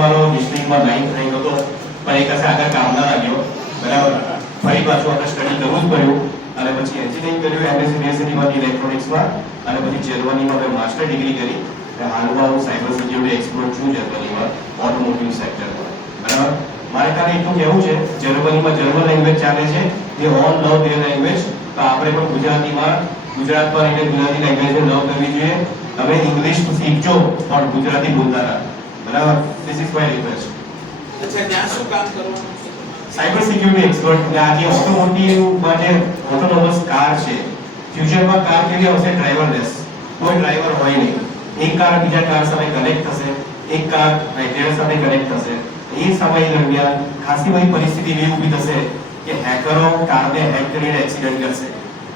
મારો ડિસ્ટ્રિક્ટમાં 9th rank હતો, પણ એક પાસે આગળ કામ ના લાગ્યો, બરાબર. ફરી પાછું આપણે સ્ટડી કરવું જ પડ્યું અને પછી એન્જિનિયરિંગ કર્યું એમએસસી બીએસસીમાંથી ઇલેક્ટ્રોનિક્સમાં અને પછી જર્મનીમાં મેં માસ્ટર ડિગ્રી કરી. હાલમાં હું સાયબર સિક્યુરિટી એક્સપર્ટ છું જર્મનીમાં, ઓટોમોટિવ સેક્ટરમાં, બરાબર. મારે ખાલી એટલું કહેવું છે, જર્મનીમાં જર્મન લેંગ્વેજ ચાલે છે, એ ઓન લવ ધેર લેંગ્વેજ, તો આપણે પણ ગુજરાતમાં રહીને ગુજરાતી લેંગ્વેજને લવ કરવી જોઈએ. તમે ઇંગ્લિશ શીખજો પણ ગુજરાતી બોલતા રહો, બરાબર. This is my request. અચ્છા, ત્યાં શું કામ કરવાનું? Cyber security expert. આજે ઓટોમોટિવ માટે ઓટોનોમસ કાર છે, ફ્યુચરમાં કાર કેવી આવશે? ડ્રાઈવરલેસ, કોઈ ડ્રાઈવર હોય નહીં. એક કાર બીજા કાર સાથે કનેક્ટ થશે, એક કાર રાઇડર સાથે કનેક્ટ થશે. એ સમય દરમિયાન ખાસી બધી પરિસ્થિતિ એવી ઊભી થશે કે હેકરો કારને હેક કરીને એક્સિડન્ટ કરશે.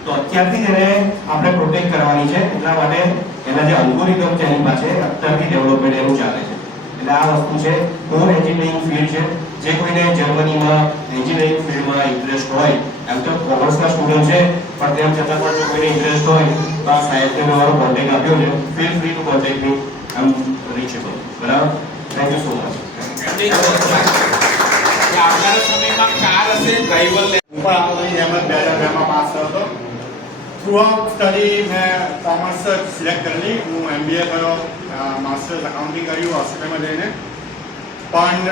તો અત્યારથી જ એને આપણે પ્રોટેક્ટ કરવાની છે. એટલા માટે એના જે અલ્ગોરિધમ છે એની પાસે અત્યારથી ડેવલપમેન્ટ એનું ચાલે છે. એટલે આ વસ્તુ છે. કોર એન્જિનિયરિંગ ફિલ્ડ છે. જે કોઈને જર્મનીમાં એન્જિનિયરિંગ ફિલ્ડમાં ઇન્ટરેસ્ટ હોય, એમ તો કોમર્સના સ્ટુડન્ટ છે, પણ તેમ છતાં પણ જો કોઈને ઇન્ટરેસ્ટ હોય તો આ સાહેબને મેં મારો કોન્ટેક્ટ આપ્યો છે. Feel free to contact me, I am reachable, બરાબર. Thank you so much. આવનારા સમયમાં કાર હશે, ડ્રાઈવર હું પણ આપણી જેમ જ 2002માં પાસ થયો હતો. થ્રુ આઉટ સ્ટડી મેં કોમર્સ સિલેક્ટ કરેલી. હું MBA કર્યો, માસ્ટર્સ અકાઉન્ટિંગ કર્યું હોસ્પિટલમાં જઈને, પણ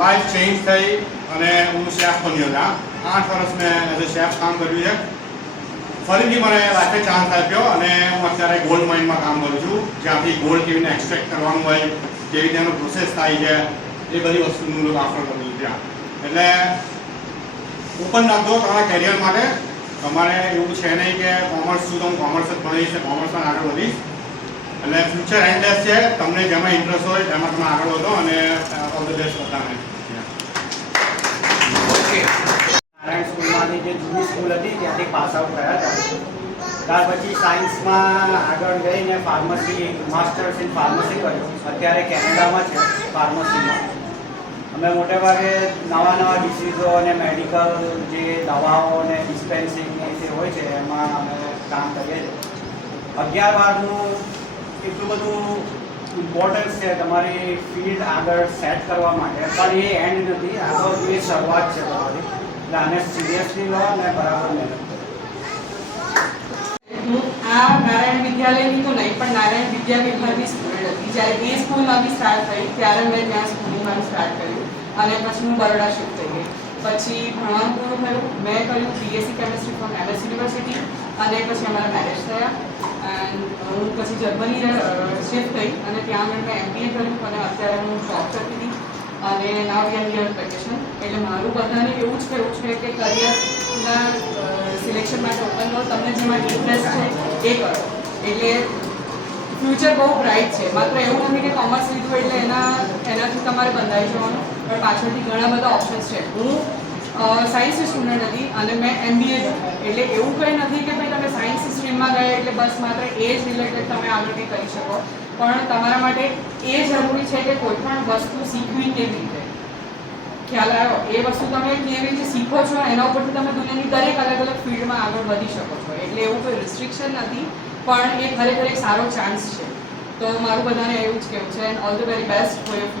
લાઈફ ચેન્જ થઈ અને હું શેફ બન્યો હતા. 8 વર્ષ મેં એઝ અ શેફ કામ કર્યું છે. ફરીથી મને લાઈફે ચાન્સ આપ્યો અને હું અત્યારે ગોલ્ડ માઇનમાં કામ કરું છું, જ્યાંથી ગોલ્ડ કેવી રીતે એક્સટ્રેક્ટ કરવાનું હોય, કેવી રીતે એનો પ્રોસેસ થાય છે, એ બધી વસ્તુનું લોકો આફર કરું છું ત્યાં. એટલે ઓપન રાખજો તમારા કેરિયર માટે. તમારે એવું છે નહીં કે કોમર્સ શું તો હું કોમર્સ જ ભણીશ, કોમર્સમાં આગળ વધીશ. એટલે ફ્યુચર એન્ડલેસ છે. તમને જેમાં ઇન્ટરેસ્ટ હોય તેમાં તમે આગળ વધો અને ઓલ ધ બેસ્ટ બધાને. નારાયણ સ્કૂલમાંથી જે જૂની સ્કૂલ હતી ત્યાંથી પાસ આઉટ થયા હતા. ત્યાર પછી સાયન્સમાં આગળ જઈને ફાર્મસી, માસ્ટર્સ ઇન ફાર્મસી કર્યું. અત્યારે કેનેડામાં છે ફાર્મસીમાં. અમે મોટે ભાગે નવા ડિસીઝો અને મેડિકલ જે દવાઓ અને ડિસ્પેન્સિંગ જે હોય છે એમાં અમે કામ કરીએ છીએ. 11 બારનું એટલું બધું ઇમ્પોર્ટન્સ છે તમારી ફિલ્ડ આગળ સેટ કરવા માટે, પણ એ એન્ડ નથી, આ તો એ શરૂઆત છે તમારી. એટલે આને સિરિયસલી લો અને બરાબર મહેનત કરો. હું આ નારાયણ વિદ્યાલયની તો નહીં, પણ નારાયણ વિદ્યા વિભાગની સ્ટુડન્ટ હતી. જ્યારે એ સ્કૂલમાં બી સ્ટાર્ટ થઈ ત્યારે મેં ત્યાં સ્કૂલિંગમાં સ્ટાર્ટ કર્યું અને પછી હું બરોડા શિફ્ટ થઈ ગઈ. પછી ભણવાનું પૂરું થયું. મેં કર્યું BSc chemistry from MS university અને પછી અમારા મેરેજ થયા. એન્ડ હું પછી જર્મની શિફ્ટ થઈ અને ત્યાં મેં MBA કર્યું અને અત્યારે હું જોબ કરતી હતી અને નાવ વી આર હિયર વેકેશન. એટલે મારું બધાને એવું જ કહેવું છે કે કરિયરના સિલેક્શન માટે ઓપન કરો. તમને જેમાં ઇન્ટરેસ્ટ છે એ કરો. એટલે ફ્યુચર બહુ બ્રાઇટ છે. માત્ર એવું નથી કે કોમર્સ લીધું એટલે એનાથી તમારે બંધાઈ જવાનું, પણ પાછળથી ઘણા બધા ઓપ્શન્સ છે. હું સાયન્સની સ્ટુડન્ટ હતી અને મેં MBA કર્યું. એટલે એવું કંઈ નથી કે ભાઈ તમે સાયન્સ સ્ટ્રીમમાં ગયા એટલે બસ માત્ર એ જ રિલેટેડ તમે આગળ કંઈ કરી શકો, પણ તમારા માટે એ જરૂરી છે કે કોઈ પણ વસ્તુ શીખવી કેવી રીતે. ખ્યાલ આવ્યો? એ વસ્તુ તમે કેવી રીતે શીખો છો એના ઉપરથી તમે દુનિયાની દરેક અલગ અલગ ફિલ્ડમાં આગળ વધી શકો છો. એટલે એવું કોઈ રિસ્ટ્રિક્શન નથી, પણ એ ખરેખર એક સારો ચાન્સ છે. તો મારું બધાને એવું જ કહેવું છે. And all the very best for your